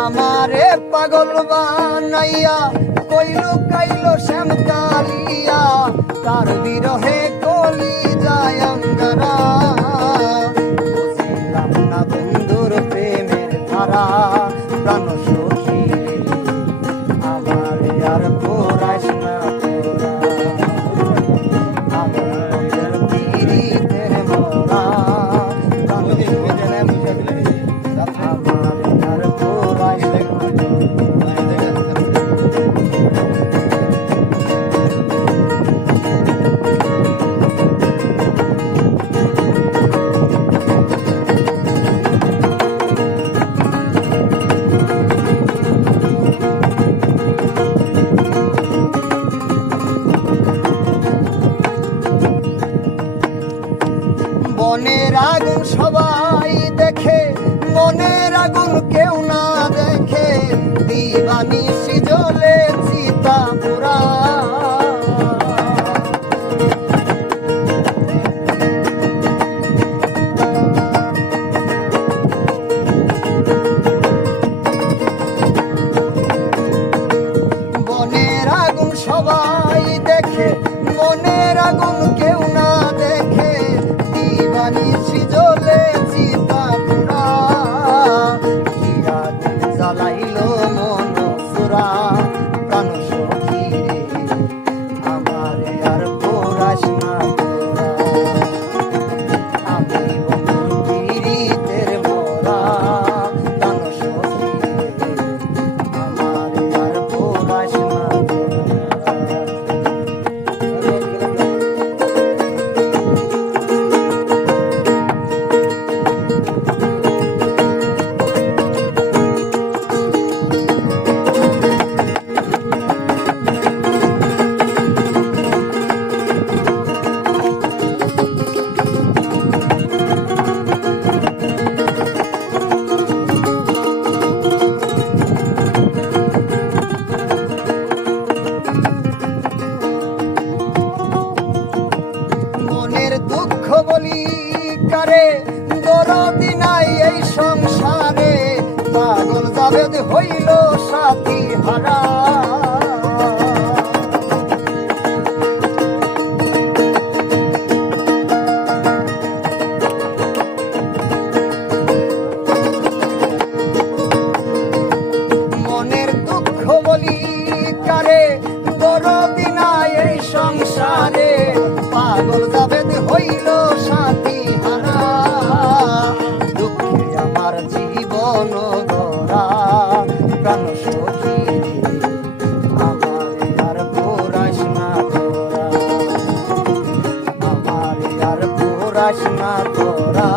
আমারে পাগল বানাইয়া কইলো কাইলো শ্যাম কালিয়া তার বিরহে কলি যায় অঙ্গারা বুঝিলাম না বন্ধুর প্রেমের ধারা প্রাণ সখী আমার আর পোরাস না তোরা আমার পীড়িতের মোরা প্রাণ আমার আর পোরাস মনের আগুন সবাই দেখে মনের আগুন কেউ না দেখে দিবানিশি জ্বলে চিতা পুরা মনের আগুন সবাই দেখে মনের আগুন কেউ না দেখে নিশি জ্বলে চিতা পুরা কি আগুন জ্বালাইলো মন সুরা প্রাণ সখী রে আমারে আর পোরাস না তোরা আমি বন্ধুর পীড়িতের মোরা প্রাণ সখী রে আমারে আর পোরাস না দুঃখ বলি কারে দরদি নাই এই সংসারে পাগল জাবেদ হইল সাথী হারা মনের দুঃখ বলি কারে দরদি নাই এই সংসারে পাগল জাবেদ হইল সাথী হারা দুঃখে আমার জীবন গড়া প্রাণ সখী আমারে আর পোরাস না তোরা আমারে আর পোরাস না তোরা